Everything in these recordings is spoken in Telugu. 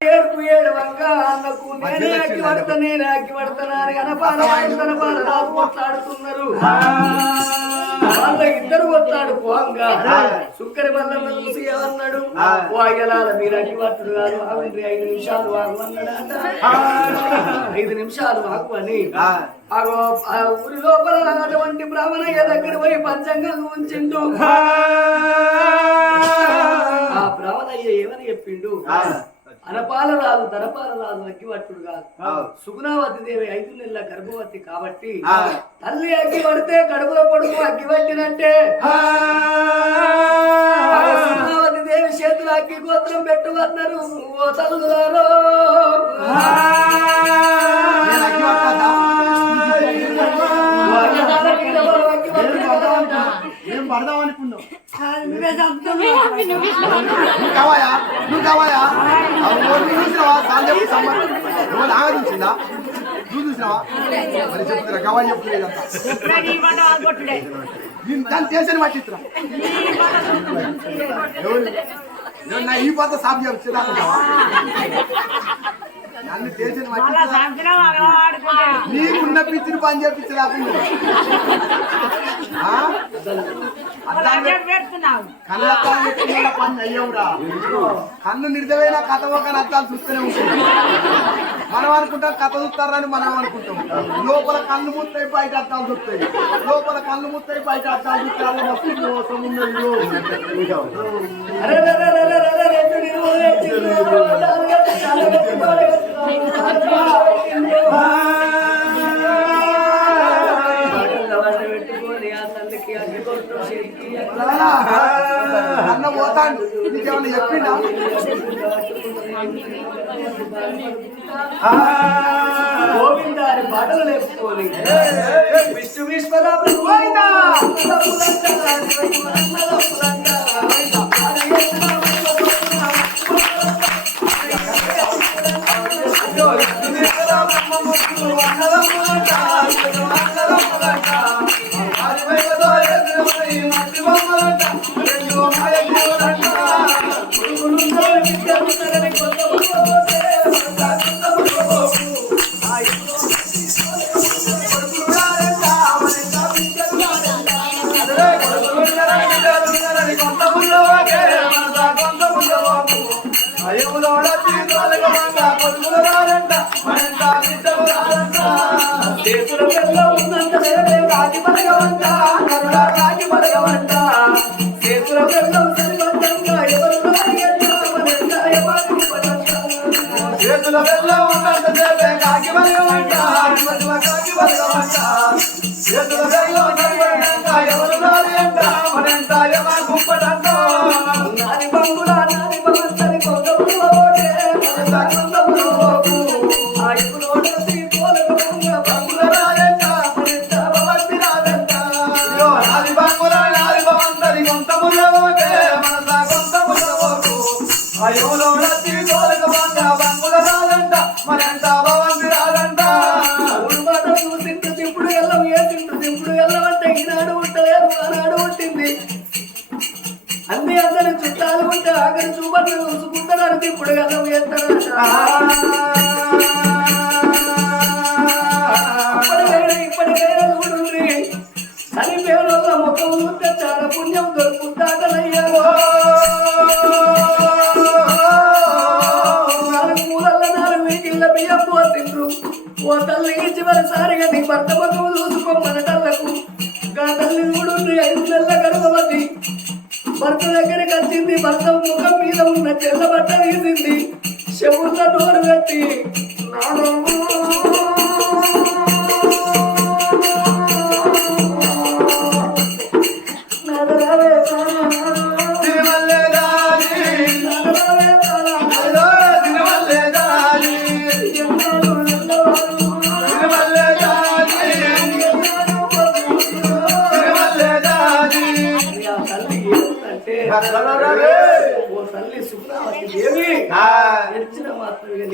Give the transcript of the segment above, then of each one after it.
ఏడుపు ఏడవంగా అన్నకు నేనే అగ్గి పడతా నేనే అగ్గి పడతానా అని గనపాల తన పాల రాజు కొట్లాడుతున్నారు. వాళ్ళ ఇద్దరు చూసి ఏమన్నాడు? ఓ అయ్యలాల మీరు పట్టుడు కాదు ఐదు నిమిషాలు అన్నాడట ఐదు నిమిషాలు ఆగు అని ఊరి లోపల అటువంటి బ్రాహ్మణయ్య దగ్గర పోయి పంచంగం ఉంచిండు. బ్రాహ్మణయ్య ఏమని చెప్పిండు? అనపాల రాదు ధనపాల రాదు అగ్గివట్టుడు కాదు సుగుణావతి దేవి ఐదు నెలల గర్భవతి కాబట్టి తల్లి అగ్గి పడితే కడుపులో కొడుకు అగ్గి పట్టినంటే. ఆ. సుగుణావతి దేవి చేతులు అగ్గి గోత్రం ఓ తల్లులారో. పట్టుకుంటారంట? ఏం పడదాం అనుకున్నావు? నువ్వు కావాయా నువ్వు కావాయా నువ్వు చూసినావా సార్ చెప్పు సమ్మర్ నువ్వు నాగా చూసిందా నువ్వు చూసినావా మరి చెప్తున్నా గవాయి చెప్తున్నా దాన్ని చేసిన పట్టిస్తున్నా ఎవరు ఎవరు ఈ పాత సాధ్యం చెప్తున్నా నన్ను చేసిన నీకున్న పిచ్చిని పని చేపించలేకుండా కళ్ళద్దాలు పెట్టుకున్న పని అయ్యవురా కన్ను నిర్దమైన కథ ఒక అద్దాలు చూస్తూనే ఉంటుంది మనం అనుకుంటాం కథ చూస్తారని మనం అనుకుంటాం లోపల కళ్ళు ముత్తాయి బయట అద్దాలు చూస్తాయి లోపల కళ్ళు ముత్తాయి బయట అద్దాలు చూస్తారు మస్తు మోసం ఉన్నది అన్న పోతా నీకేమన్నా చెప్పినా గోవిందాని పాటలు నేర్చుకోవాలి విష్ణు గోవిందా! hello. దేశంలో ఉన్నంత వేరే రాజు బలగవంట కరుడా రాజు బలగవంట చేతుల వెళ్ళం అన్ని అందరి చిత్తాలు ఉంటే ఆఖరి చూపట్లు చూసుకుంటున్నారు ఇప్పుడు కదా వేస్తారంట ఇప్పటికైనా చూడండి చనిపోయిన వల్ల ముఖం చూస్తే చాలా పుణ్యం దొరుకుతాకలయ్యాలో నాలుగు మూలల్లో నాలుగు వీకిళ్ళ బియ్యం పోతుండ్రు ఓ తల్లికి చివరిసారిగా నీ భర్త సంఘం ముఖం మీద ఉన్న చెల్ల బట్ట వేసింది. శవుల నోరు కట్టి నారా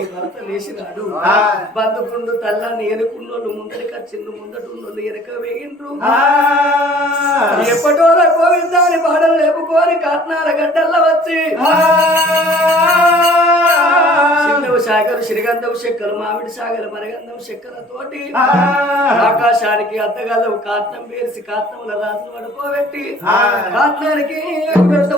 నీ భర్త లేచినాడు. బతుకుండు తల్లాన్ని ఎనుకున్నోళ్ళు ముందరిక చిన్న ముందట వెనక వేగిండ్రు ఎప్పటోలా గోవిందాని పాడలు లేపుకోని కాట్నాల గడ్డల్ల వచ్చి సాగరు శ్రీగంధం చెక్కలు మామిడి సాగరు మరగంధం చెక్కల తోటి ఆకాశానికి అద్దగలవు కాట్నం పేర్చి కాట్నముల రాజులు పడుకోబెట్టి కాట్నానికి ఎగురెత్త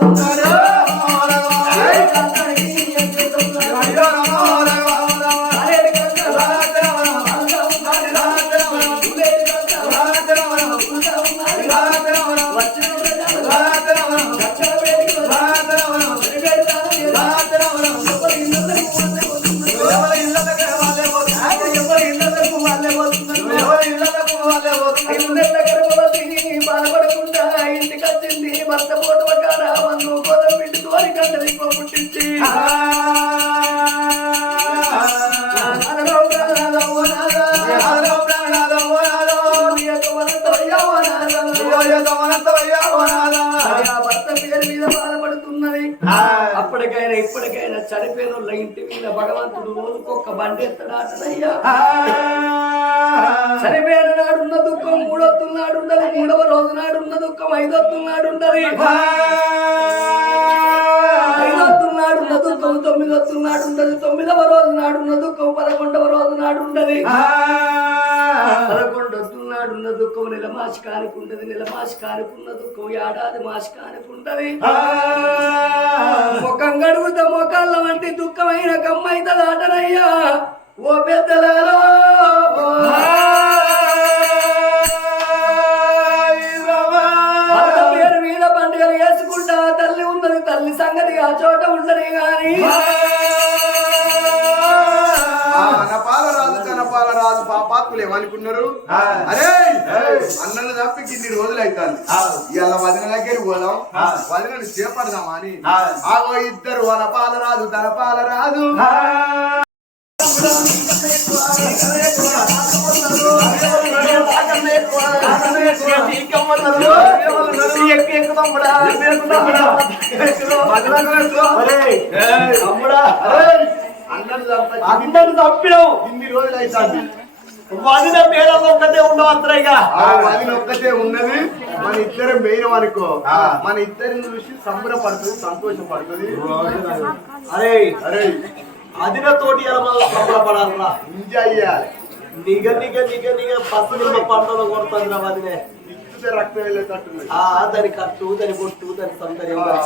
వాళ్ళ ఇంటి మీద భగవంతుడు రోజుకొక్క బండి చనిపోయిన నాడున్న దుఃఖం మూడొత్తున్నాడు ఉండదు మూడవ రోజు నాడున్న దుఃఖం ఐదొత్తున్నాడు ఉండదు ఐదొత్తున్నాడు ఉన్న దుఃఖం తొమ్మిదొత్తున్నాడు ఉండదు తొమ్మిదవ రోజు నాడున్న దుఃఖం పదకొండవ రోజు నాడు ఉండదు పదకొండు ఉన్న దుఃఖం నెల మాసి కానుకుంటది నెల మాసి కానుకున్న దుఃఖం ఏడాది మాసి కానుకుంటది ముఖం గడుగుత మొక్కల వంటి దుఃఖమైన కమ్మైత దాటనయ్యా. ఓ పెద్దలలో పేరు మీద పండుగలు వేసుకుంటా తల్లి ఉన్నది తల్లి సంగతి ఆ చోట ఉండని గాని పాపాత్ములు ఏమనుకున్నారు అరే! అన్నను తప్పి ఇన్ని రోజులు అవుతాను ఇలా వదిన దగ్గర పోదాం. వదినను చేపడదామా అని. ఆగో ఇద్దరు తనపాల రాజు అన్నను తప్ప అందరు తప్పినావు ఇన్ని రోజులు అవుతాను వదిన పేరు ఒక్కటే ఉండవు అత్రయ్యగా ఆ వదిన ఒక్కటే ఉన్నది. మన ఇద్దరం మెయిన్ అనుకో. మన ఇద్దరిని చూసి సంబరపడుతుంది సంతోషపడుతుంది అరే అరే. అదిన తోటి ఎలా మనం సంబరపడాలరా ఎంజాయ్ చేయాలి. నిగ నిగ నిగ నిగ పసులు పంటలు కొడుతుంది వదినే. ఇచ్చితే రక్తం వెళ్ళేటట్టున్నది ఆ దాని కట్టు దాని బొట్టు దాని సౌందర్యం ఆ,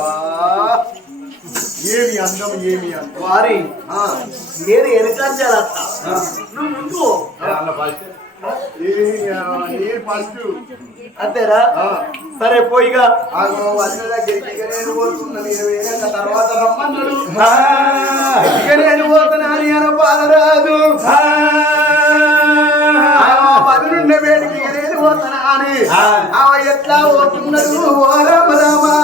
ఏమి అందం ఏమి అందం? వారి నేను వెనకాంచాలత్త నువ్వు ముందు ఫస్ట్? అంతేరా సరే పోయిగా. నేను తర్వాత రమ్మన్నాడు. ఇక నేను పోతున్నా అని అన బాలరాజు వదినుండే వేడికి నేను పోతున్నా అని ఎట్లా పోతున్నారు? ఓ రామ రామా.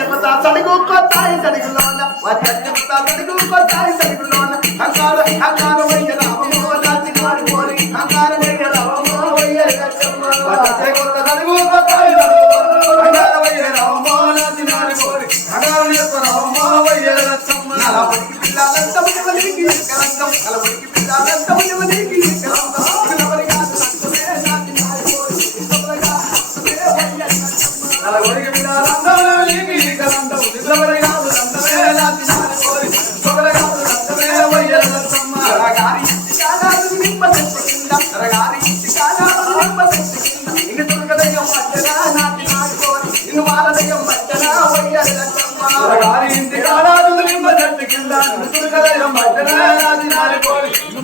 వచ్చమ్మ తాతడికు కొత్తాయి సడిగులోన వచ్చమ్మ తాతడికు కొత్తాయి సడిగులోన హంగార హంగార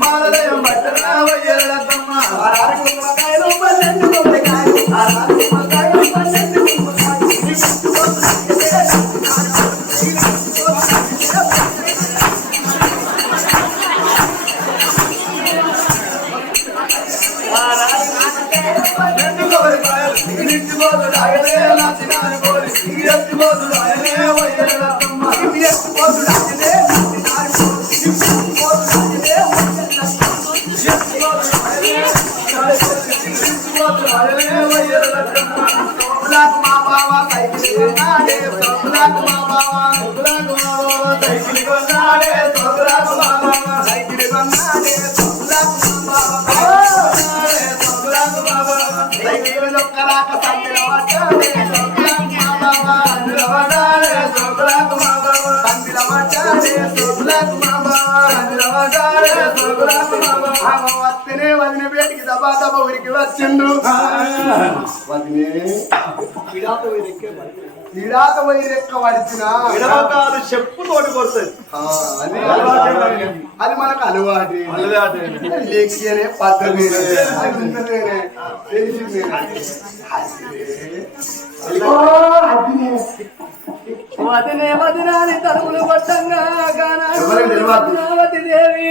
పోరి ఇನ್ನು వస్తేనే వదిన. బయటికి దబా దబా ఊరికి వచ్చిండు వదినే విడాత వైరెక్క వడిచిన. విడవకాలు చెప్పు తోటి కొడుతుంది. అది మనకు అలవాటు లేఖనే పద్ధతి అది ఉన్నదేనే, తెలిసిందేనే. ఓ, అదినే. వదినే తెలియదు. గానావతి దేవి.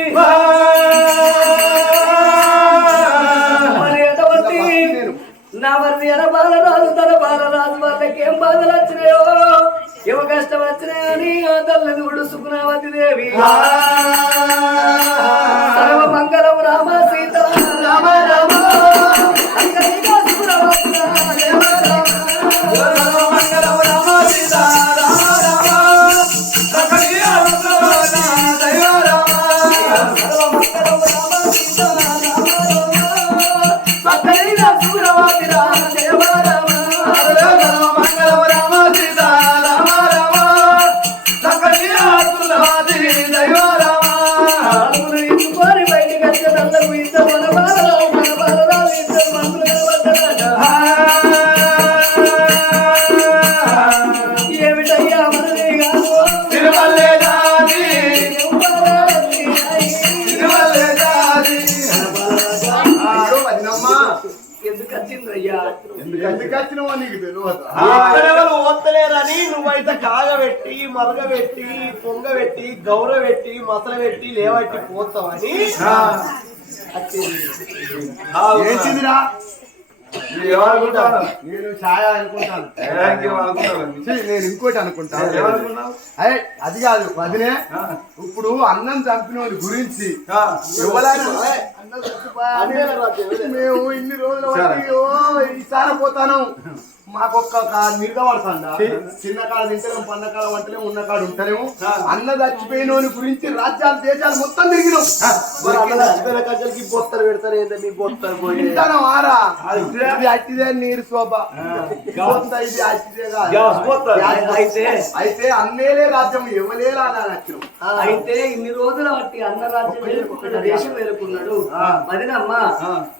నా మరి ఎన బాలరాజు తన బాలరాజు వాళ్ళకి ఏం బాధలు వచ్చినాయో? ఏమ కష్టం వచ్చినాయని ఆ తల్లిని ఉడుసుకున్నావతి దేవి. సర్వ మంగళం రామ సీత. రామ రామ. ఓత్తలేరని నువ్వైతే కాగబెట్టి మరగబెట్టి పొంగబెట్టి గౌరబెట్టి మసలబెట్టి లేవట్టి పోతావని ఏంటిదిరా నేను ఛాయ అనుకుంటాను. ఛీ, నేను ఇంకోటి అనుకుంటాను అయ్యే అది కాదు వదినే. ఇప్పుడు అన్నం చంపిన వాడి గురించి. మేము ఇన్ని రోజులు ఈసారి పోతాను. మాకొక్క నిర్గ పడుతుందా చిన్న కాడ తింటలేము పన్న కాడ వంటలేము ఉన్న కాడ ఉంటలేము అన్న చచ్చిపోయిన గురించి రాజ్యాలు దేశాలు మొత్తం తిరిగినాం. చచ్చిపోయిన కజ్జలకి బొత్తలు పెడతారు ఏంటో మీ బొత్తలు ఆరా. ఇది. అట్టిదే నీరు శోభ. ఇది అట్టిదే. అయితే. అయితే అన్నేలే రాజ్యం ఎవలేలా అని నచ్చిన అయితే ఇన్ని రోజుల బట్టి అన్న రాజ్యం దేశం వేలుకున్నాడు మదినమ్మ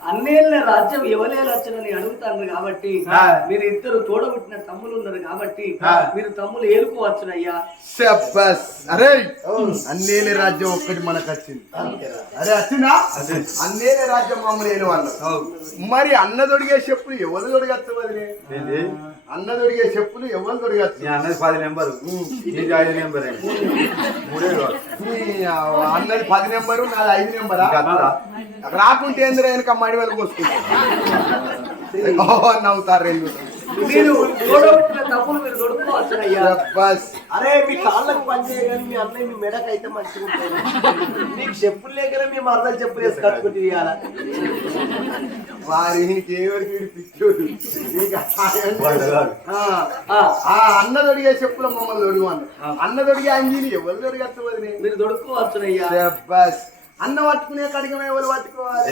అన్నేళ్ళ రాజ్యం ఎవరేలా వచ్చనని అడుగుతాను కాబట్టి మీరు ఇద్దరు తోడబుట్టిన తమ్ములు ఉన్నారు కాబట్టి మీరు తమ్ములు ఏలుకోవచ్చునయ్యా. శబ్బస్. అరే అన్నేలే రాజ్యం ఒక్కటి మనకు వచ్చింది. అరే వచ్చిందా? అన్నేలే రాజ్యం మమ్మల్ని ఏలు వాళ్ళు మరి అన్న దొడిగే చెప్పులు ఎవరు దొడిగచ్చు వదిలే అన్న దొడిగే చెప్పులు ఎవరు దొడిగచ్చు అన్నది పది నెంబరు. ఐదు నెంబర్. మూడే. అన్నది పది నెంబరు నాది ఐదు నెంబరా? రాకుంటే ఎందుకు వెనక మడి వరకు వస్తుంది? నవ్వుతారు రెండు. మీరు తోడబుట్టిన తమ్ములు మీరు దొడుకోవచ్చునయ్యా శబ్బస్ అరే మీ కాళ్ళకు పని చేయగానే మీ అన్నయ్య మీ మెడకు అయితే మంచిగా నీకు చెప్పులు లేకనే మీ మరదలు చెప్పులు వేసి కట్టుకుంటే ఇవ్వాల పిచ్చోడు. ఇక సాయం వాడు కాదు. ఆ, అన్న దొడిగే చెప్పులు మమ్మల్ని దొడిగమని అన్న దొడిగే అంజీని ఎవరు దొడిగచ్చు వదిలే మీరు దొడుకోవచ్చునయ్యా శబ్బస్ అన్న పట్టుకునే కడిగం ఎవరు పట్టుకోవాలి?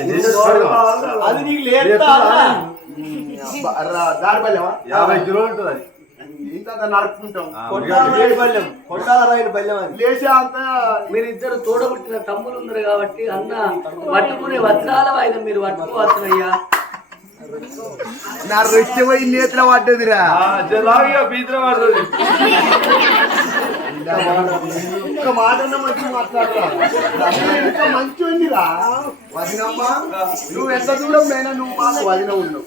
అది నీకు లేదా అబ్బా, రా, దారి బల్లెవా యాభై కిలోలు ఉంటుంది అది. ఇంత నడుపుకుంటాం. ఆ, కొట్టాల రాయిన బల్యం అది. లేచే అంత మీరిద్దరు తోడబుట్టిన తమ్ములు ఉన్నారు కాబట్టి అన్న పట్టుకునే వజ్రాల వాయిదా మీరు పట్టుకోవచ్చునయ్యా. నా రొట్టెపోయి నేతల పడ్డదిరా. ఆ, జలాగా బీద్ర పడుతుంది ఒక్క మాట మంచి మాట్లాడరా ఇంత మంచి ఉందిరా నువ్వు ఎంత దూరం అయినా నువ్వు మాకు వదిన ఉన్నావు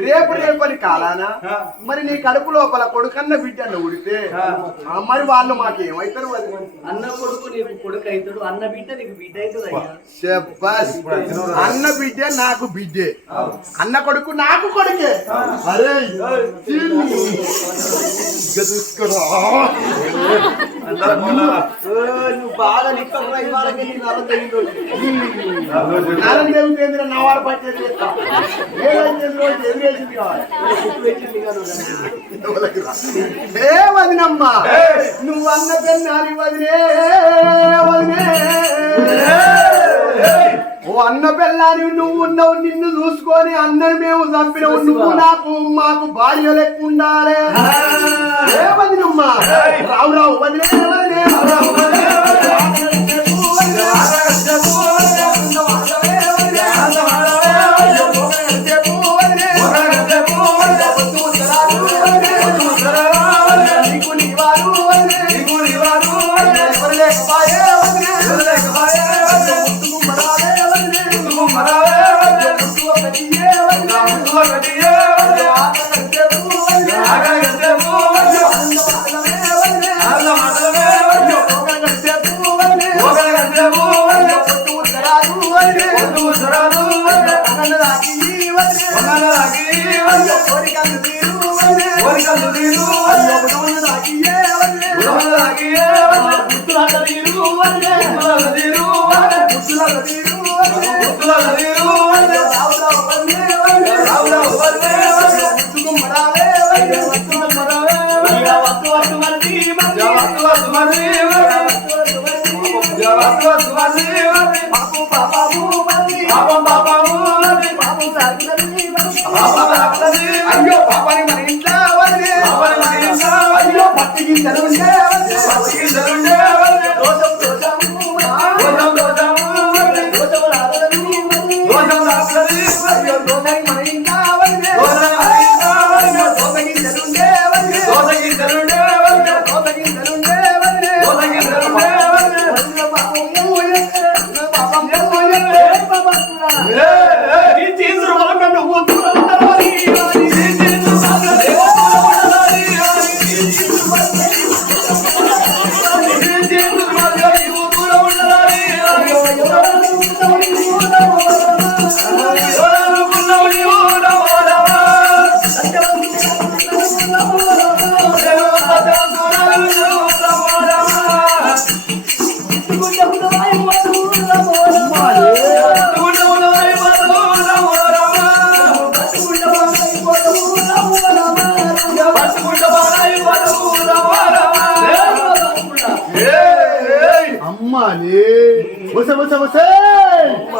రేపు రేపటి కాలానా మరి నీ కడుపు లోపల కొడుకన్న బిడ్డ అన్న ఉడితే మరి వాళ్ళు మాకు ఏమవుతారు అన్న కొడుకు నీకు కొడుకు అవుతాడు అన్న బిడ్డ నీకు బిడ్డ అవుతుంది అన్న బిడ్డ నాకు బిడ్డే అన్న కొడుకు నాకు కొడుకే అరే చూసుకోరా నువ్వు బాగా నిక్కరా ఇవాళకి నరం కేంద్ర పట్టేది ఎదురేసింది కావాలి. ఏ నువ్వు అన్న పెన్నారి వదిలే వదిలే ఓ అన్న పెళ్ళాని నువ్వు ఉన్నావు నిన్ను చూసుకొని అన్నని మేము చంపినవు. నువ్వు నాకు మాకు భార్య లెక్క ఉండాలి. రావు రావు వదిలే వదిలే పట్టికి వస వస వస!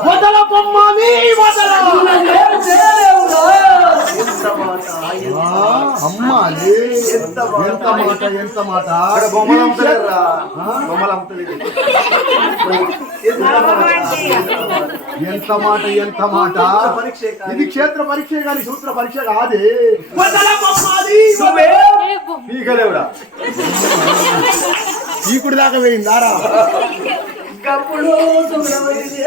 వదల బొమ్మని వదల! అమ్మాని ఎంత మాట ఎంత మాట బొమ్మలు అమ్ముతలేరురా బొమ్మలు అమ్ముతలేదు ఎంత మాట ఎంత మాట ఇది క్షేత్ర పరీక్ష కానీ సూత్ర పరీక్ష కాదే పీకలేవురా చీకుడు దాకా పోయిందారా కప్పుడు సుబ్రహ్మణ్య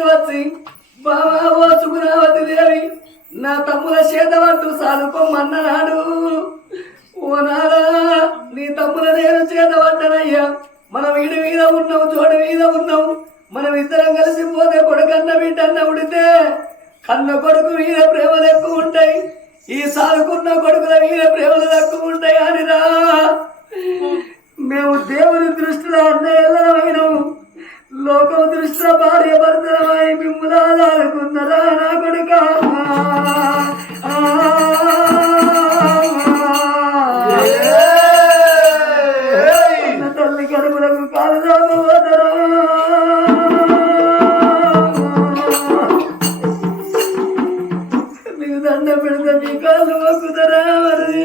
దగ్గరికి వచ్చి బావా ఓ సుగుణావతి దేవి నా తమ్ముల చేతవంటూ సాదుకోమన్నాడు ఓ నారా నీ తమ్ముల నేను చేతవంటనయ్యా. మనం ఇడి మీద ఉన్నాం చోటు మీద ఉన్నాం. మనం ఇద్దరం కలిసి పోతే కొడుకన్న బిడ్డన్న ఉడితే కన్న కొడుకు మీద ప్రేమలు ఎక్కువ ఉంటాయి. ఈ సాదుకున్న కొడుకుల మీద ప్రేమలు తక్కువ ఉంటాయి అనిరా మేము దేవుని దృష్టిలో అన్నయ్యలమైనం లోకం దృష్టిలో భార్య భర్తలమై మిమ్మల్ని ఆధారుకున్నరా నా కొడుక తల్లి కడుపులకు కాలుదాము వదరా మీకు దండ పెడితే మీ కాలు మొక్కుతారా మరి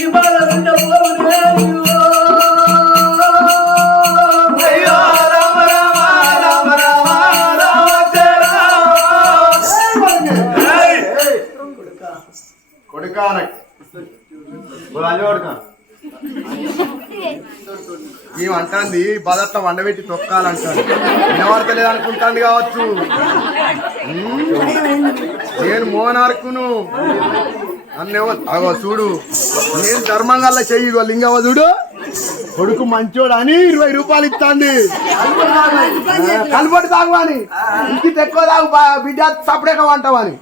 కొడుకానకి ఏమంటాంది బదట్ల వండబెట్టి తొక్కాలంటాడు. వినబడతలేదు అనుకుంటాంది కావచ్చు. నేను మోనార్కును. నన్నేమో అగో చూడు. నేను ధర్మంగల్లా చెయ్యి లింగవ చూడు. కొడుకు మంచోడు అని ఇరవై రూపాయలు ఇస్తాంది కనబడి తాగువని ఇంటికి ఎక్కువ తాగు బిడ్డ సపరేట్గా వంటవని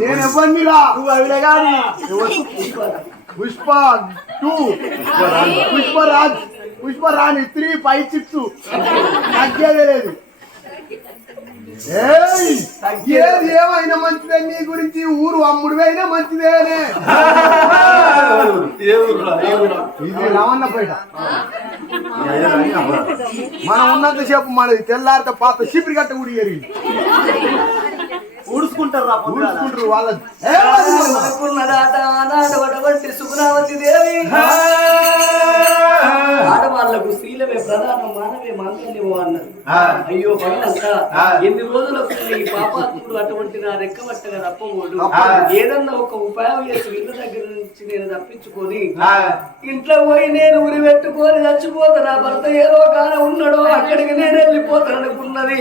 నేను రా నువ్వు అవిలే గాని Pushpa two. Pushparaj Pushparani three five six. తగ్గేదే లేదు ఏది ఏమైనా మంచిదే నీ గురించి ఊరు అమ్ముడు అయినా మంచిదేనే ఇది రావన్నపేట మనం ఉన్నంత సేపు మనది తెల్లారితే పాత చీపిరి కట్ట ఊడి ఎరిగి ఊడుచుకుంటారు. ఊడ్చుకుంటారు. సుగుణావతి దేవి. ఆడవాళ్ళకు స్త్రీలవే ప్రధానం మానవే మాంగళ్యము అన్నారు అయ్యో భగవంత ఎన్ని రోజులకు ఈ పాపాత్ముడు అటువంటి నా రెక్కబట్టగా రప్పమోడు ఏదన్నా ఒక ఉపాయం చేసి వీళ్ళ దగ్గర నుంచి నేను తప్పించుకొని ఇంట్లో పోయి నేను ఉరి పెట్టుకొని చచ్చిపోతా నా భర్త ఏ రోగాన ఉన్నాడో అక్కడికి నేను వెళ్ళిపోతాను అనుకున్నది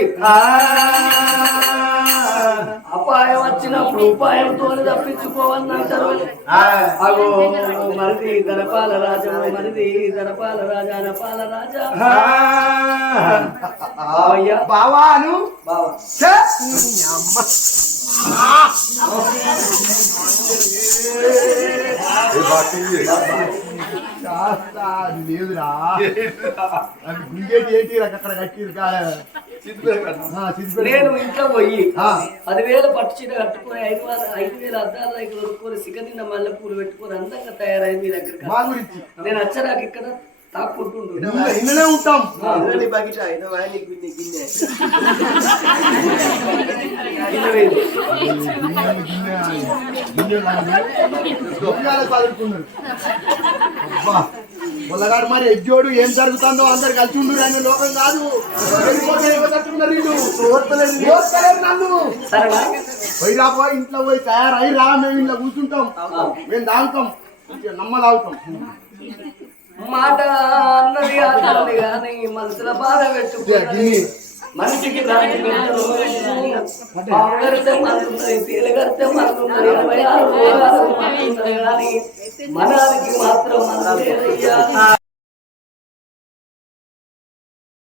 అపాయం వచ్చినప్పుడు ఉపాయంతో తప్పించుకోవన్నంటారు అగో మరిది ధనపాల రాజా మరిది ధనపాల రాజా నపాల రాజా బావాను బావ అమ్మ. అది లేదురా. అది గుంజేటి ఏంటి అక్కడ కట్టిరు. నేను ఇంట్లో పోయి. పదివేల పట్టు చీర కట్టుకొని ఐదు వేల ఐదు వేల అద్దాల దగ్గర కొనుక్కొని సిగనిన్న మల్లె పూలు పెట్టుకొని అందంగా తయారై మీ దగ్గర నేను వచ్చా నాకు ఇక్కడ ఇన్ననే ఉంటాం. ఇన్నని బకెట్ గిన్నె గిన్నె. ముల్లగాడు మరి ఎజ్జోడు ఏం జరుగుతుందో అందరు కలిసి ఉండు ఆయన లోకం కాదు. పోయి రా పోయి ఇంట్లో పోయి తయారై రా మేము ఇంట్లో కూర్చుంటాం. మేము తాగుతాం. నమ్మ తాగుతాం మాట అన్నది ఆ తల్లి పెట్టుకున్నది కానీ మనసులో బాధ పెట్టుకున్నది. మనిషికి ఇరవై ఆరు రోగాలు మనకున్నది కానీ మనానికి మాత్రం మన లేదయ్యా